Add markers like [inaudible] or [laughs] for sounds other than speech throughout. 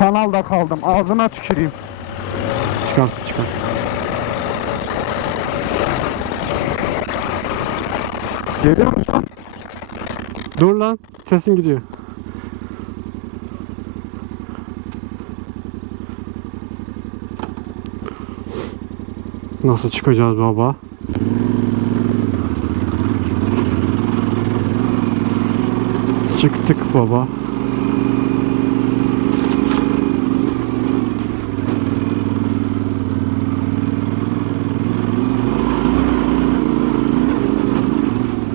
Kanalda kaldım. Ağzına tüküreyim. Çıkarsın çıkar. Geliyor musun? Dur lan. Sesin gidiyor. Nasıl çıkacağız baba? Çıktık baba.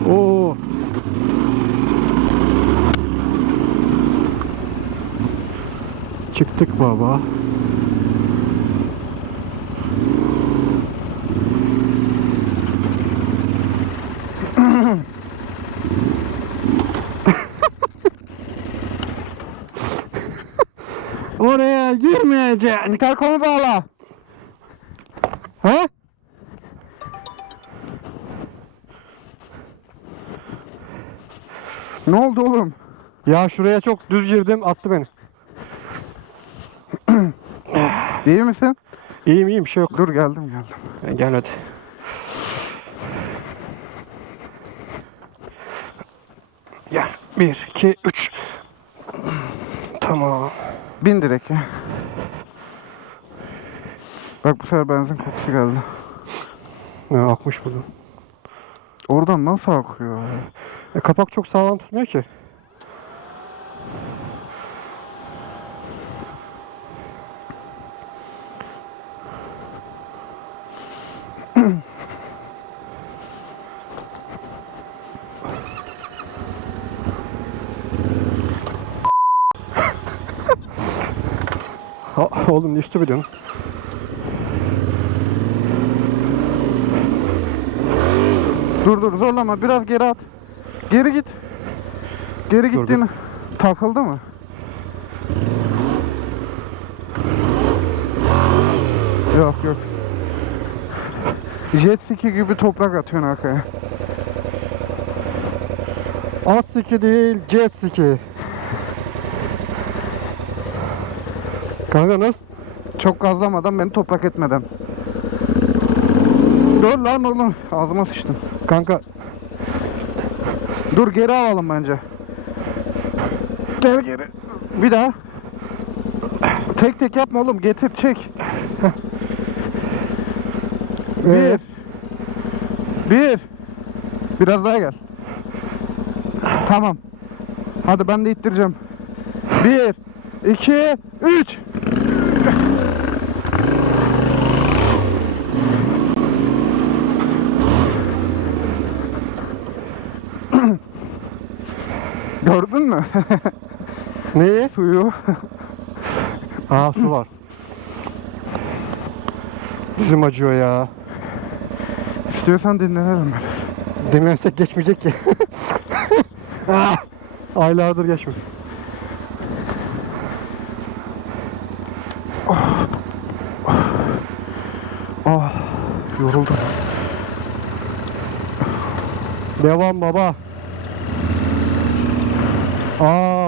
Oo. Çıktık baba. Oraya girmeyeceksin. Telefonu bağla. Ha? Ne oldu oğlum? Ya şuraya çok düz girdim attı beni. İyi misin? İyiyim iyiyim bir şey yok. Dur geldim geldim. Gel hadi. Gel. Bir, iki, üç. Tamam. Bin direkt ya. Bak bu sefer benzin kokusu geldi. Ya, akmış burada. Oradan nasıl akıyor? E, kapak çok sağlam tutmuyor ki. [laughs] oğlum ne üstü biliyorsun? Dur dur zorlama biraz geri at. Geri git. Geri Dur, gittiğini takıldı mı? Yok yok. Jet ski gibi toprak atıyorsun arkaya. At ski değil, jet ski. Kanka nasıl? Çok gazlamadan beni toprak etmeden. Dur lan oğlum ağzıma sıçtın. Kanka Dur geri alalım bence. Gel geri. Bir daha. Tek tek yapma oğlum getir çek. Heh. Bir. Ee? Bir. Biraz daha gel. Tamam. Hadi ben de ittireceğim. Bir. iki, Üç. Gördün mü? neyi? Suyu. Aa su var. Dizim acıyor ya. İstiyorsan dinlenelim biraz. Demensek geçmeyecek ki. Ah! Aylardır geçmiyor. Ah, yoruldum. Devam baba.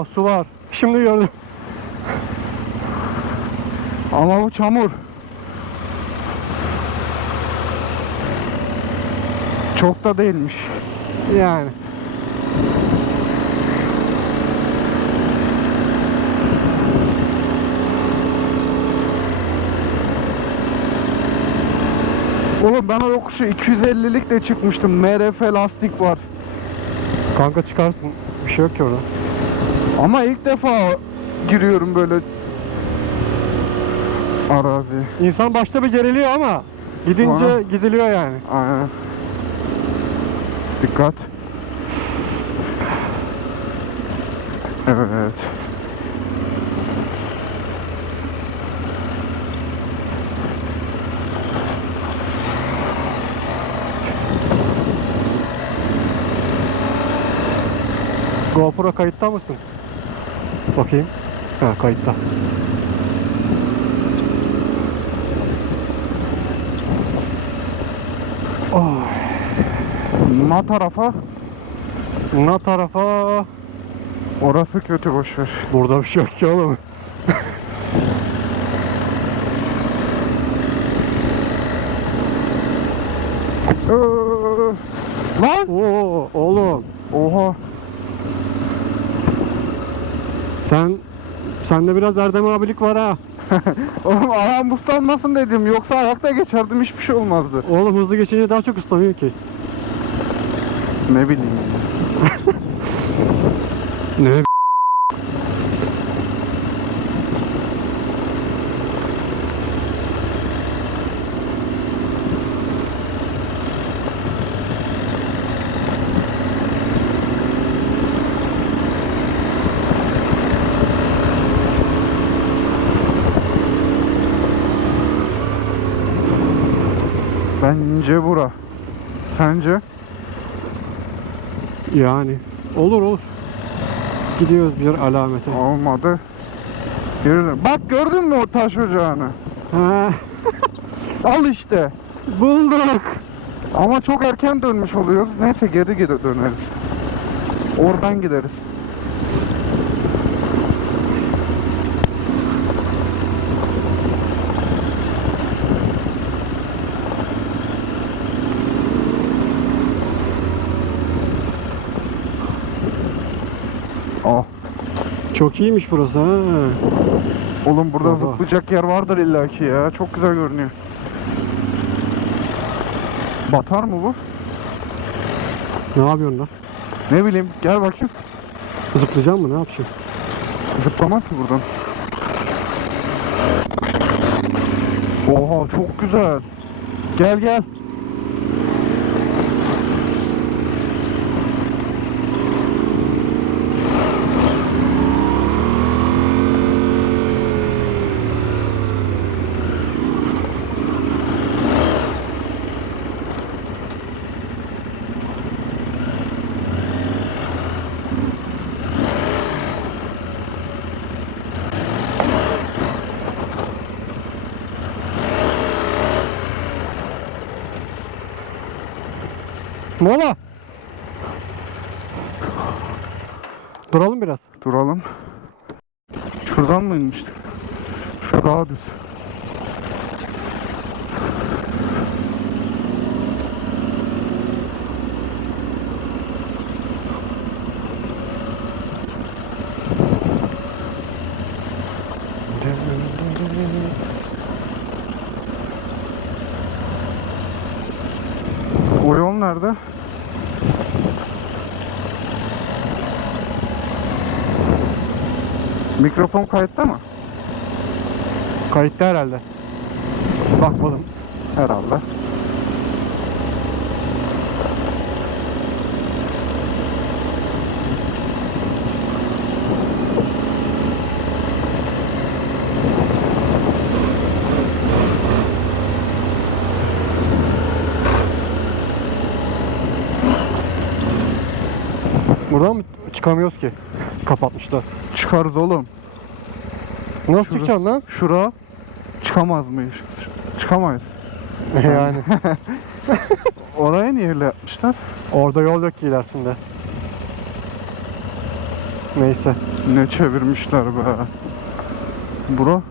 Su var. Şimdi gördüm. Ama bu çamur. Çok da değilmiş. Yani. Oğlum ben o yokuşu 250'lik de çıkmıştım. MRF lastik var. Kanka çıkarsın. Bir şey yok ki orada. Ama ilk defa giriyorum böyle arazi. İnsan başta bir geriliyor ama gidince Vay. gidiliyor yani. Aynen. Dikkat. Evet. GoPro kayıtta mısın? Bakayım. Ha kayıtta. Oh. Na tarafa Na tarafa Orası kötü boşver. Burada bir şey yok ki oğlum. [laughs] Lan! Oo, oğlum. Oha. Sen sende biraz Erdem abilik var ha. [laughs] Oğlum ayağım ıslanmasın dedim. Yoksa ayakta geçerdim hiçbir şey olmazdı. Oğlum hızlı geçince daha çok ıslanıyor ki. Ne bileyim. [laughs] Ne Bence bura. Sence? Yani olur olur. Gidiyoruz bir alamete. Olmadı. Gördün. Bak gördün mü o taş ocağını? Ha, [laughs] Al işte. bulduk. Ama çok erken dönmüş oluyoruz. Neyse geri geri döneriz. Oradan gideriz. Çok iyiymiş burası ha. Oğlum burada Baba. zıplayacak yer vardır illaki ya. Çok güzel görünüyor. Batar mı bu? Ne yapıyorsun lan? Ne bileyim. Gel bakayım. Zıplayacak mı? Ne yapacaksın? Zıplamaz ki buradan. Oha çok güzel. Gel gel. Mola. Duralım biraz. Duralım. Şuradan mı inmiştik? Şu daha düz. O yol nerede? Mikrofon kayıtta mı? Kayıtta herhalde. Bakmadım. Herhalde. Buradan mı çıkamıyoruz ki? Kapatmışlar. Çıkarız oğlum. Nasıl Şurada. çıkacaksın lan? Şura çıkamaz mıyız? Çıkamayız. [laughs] yani. [laughs] Oraya niye öyle yapmışlar? Orada yol yok ki ilerisinde. Neyse. Ne çevirmişler be. Bura.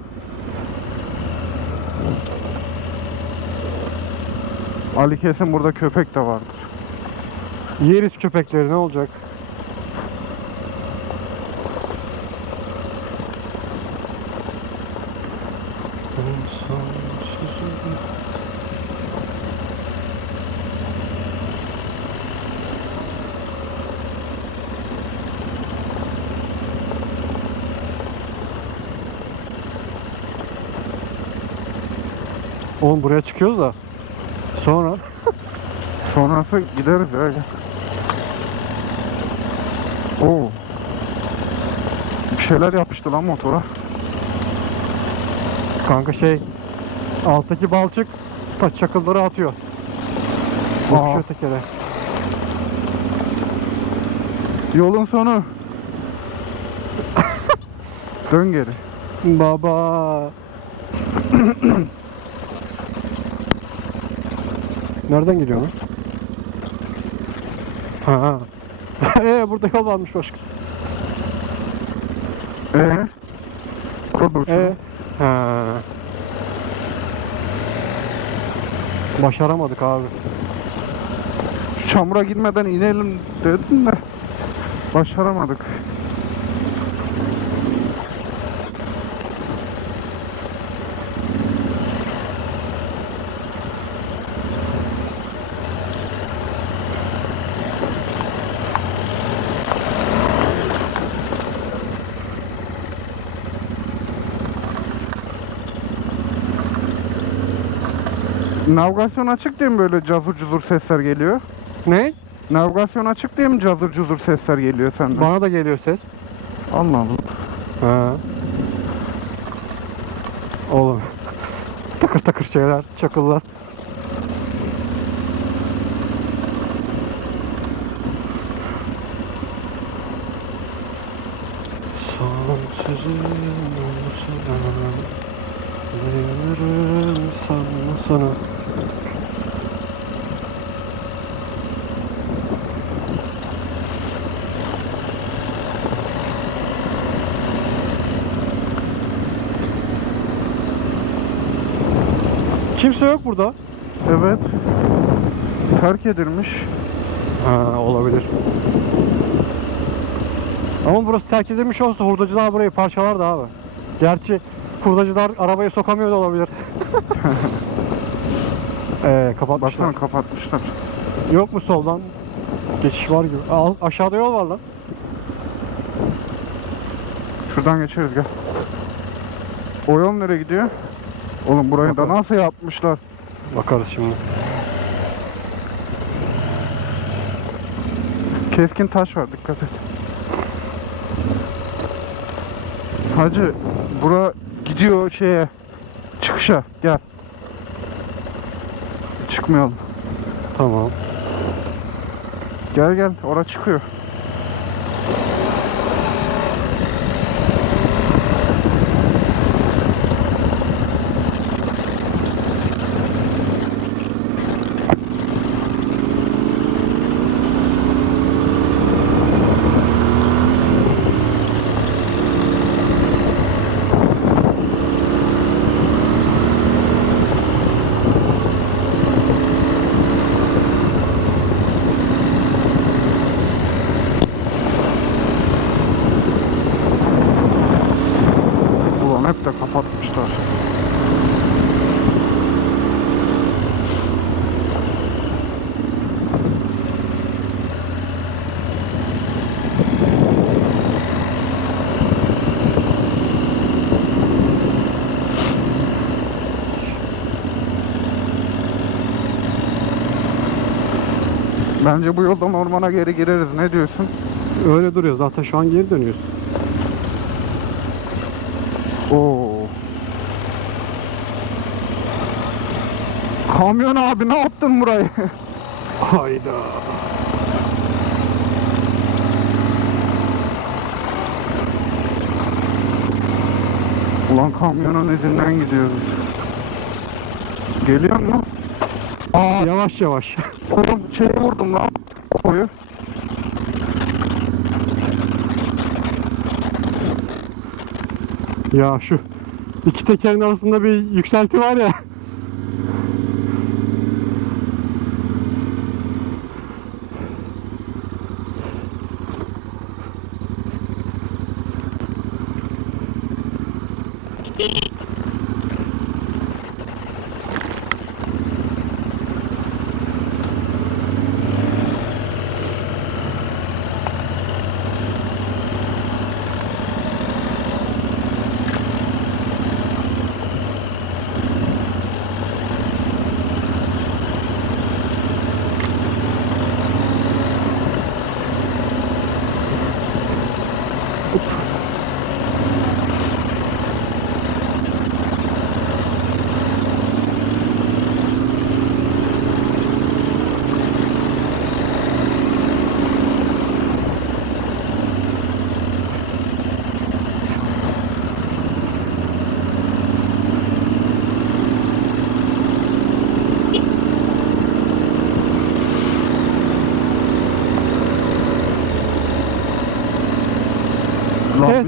Ali kesin burada köpek de vardır. Yeriz köpekleri ne olacak? Oğlum buraya çıkıyoruz da sonra [laughs] Sonrası gideriz ya. Oo. Bir şeyler yapıştı lan motora. kanka şey alttaki balçık taş çakılları atıyor. Yapışıyor tekere. Yolun sonu. [laughs] Dön geri. Baba. [clears throat] Nereden gidiyor lan? Ha. [laughs] Ee burada yol varmış başka. Ee? Kurdu Ee? Ha. Başaramadık abi. çamura girmeden inelim dedim de başaramadık. Navigasyon açık diye mi böyle cazur cuzur sesler geliyor? Ne? Navigasyon açık diye mi cazur cuzur sesler geliyor senden? Bana da geliyor ses. Allah Allah. Ha. Oğlum. takır takır şeyler, çakıllar. Son sözüm olsa da Veririm sana sana yok burada. Evet. Terk edilmiş. Ha, olabilir. Ama burası terk edilmiş olsa hurdacılar burayı parçalardı abi. Gerçi hurdacılar arabayı sokamıyor da olabilir. Eee [laughs] kapatmışlar. Baksana kapatmışlar. Yok mu soldan? Geçiş var gibi. Al, aşağıda yol var lan. Şuradan geçeriz gel. O yol nereye gidiyor? Oğlum burayı da Bakalım. nasıl yapmışlar? Bakarız şimdi. Keskin taş var dikkat et. Hacı bura gidiyor şeye çıkışa gel. Çıkmayalım. Tamam. Gel gel ora çıkıyor. Ulan hep de kapatmışlar. Bence bu yoldan ormana geri gireriz. Ne diyorsun? Öyle duruyor. Zaten şu an geri dönüyoruz. Oo. Kamyon abi ne yaptın burayı? [laughs] Hayda. Ulan kamyonun izinden gidiyoruz. Geliyor mu? Aa Yavaş yavaş. [laughs] oğlum şey vurdum lan. Koyu. Ya şu iki tekerin arasında bir yükselti var ya.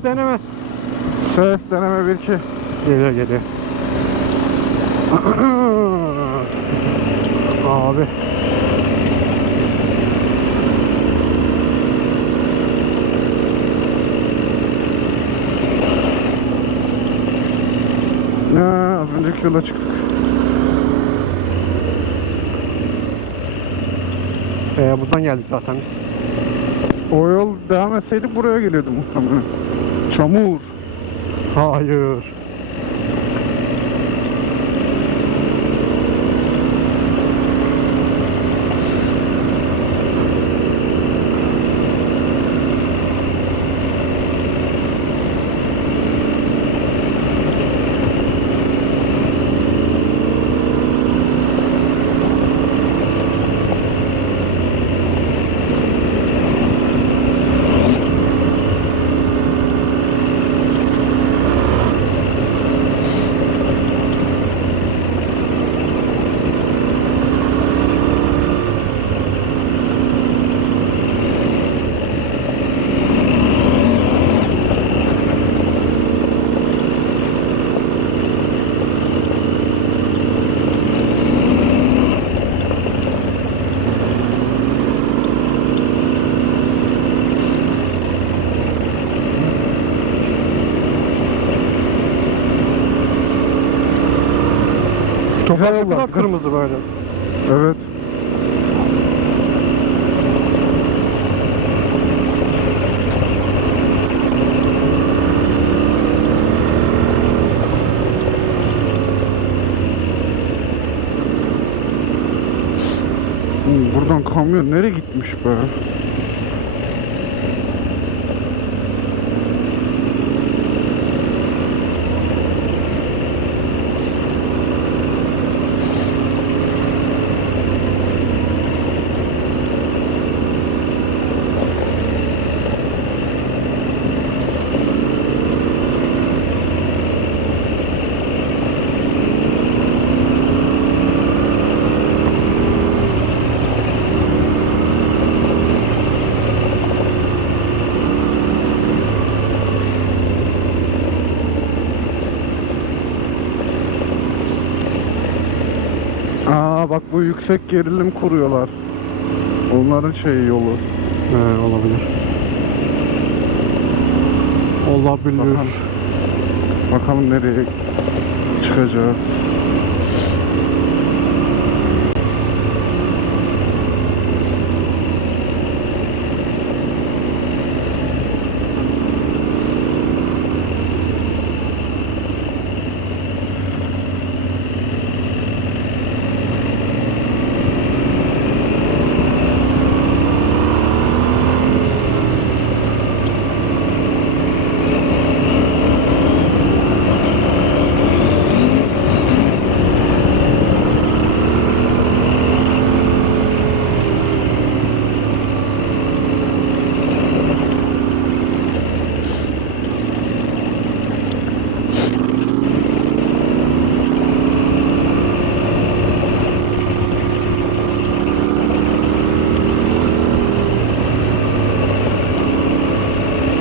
deneme. Evet deneme bir iki. Geliyor geliyor. [clears throat] Abi. Ha, az önceki yola çıktık. Ee, buradan geldik zaten biz. O yol devam etseydik buraya geliyordu muhtemelen. Çamur. Hayır. Güzel Ne kadar kırmızı böyle. Evet. Buradan kamyon nereye gitmiş be? Aa bak bu yüksek gerilim kuruyorlar. Onların şey yolu. Ee, olabilir. Allah bilir. Bakalım. Bakalım nereye çıkacağız.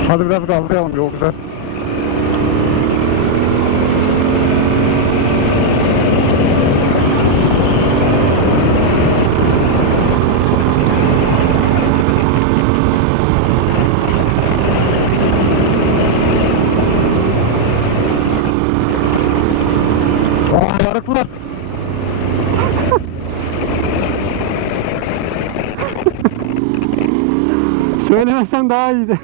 Hadi biraz gazlayalım yol güzel. Aa, yarıklılar. Söylemesen daha iyiydi.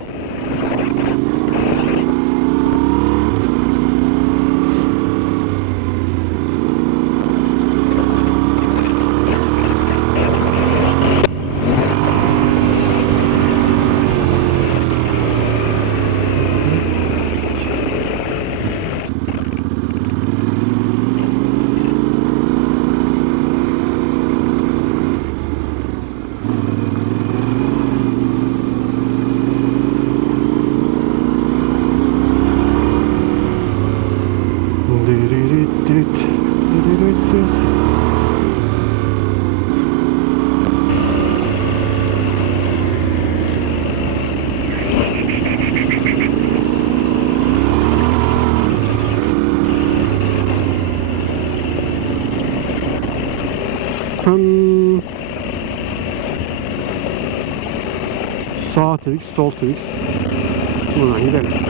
Sağ Twix, sol Twix. Buradan gidelim.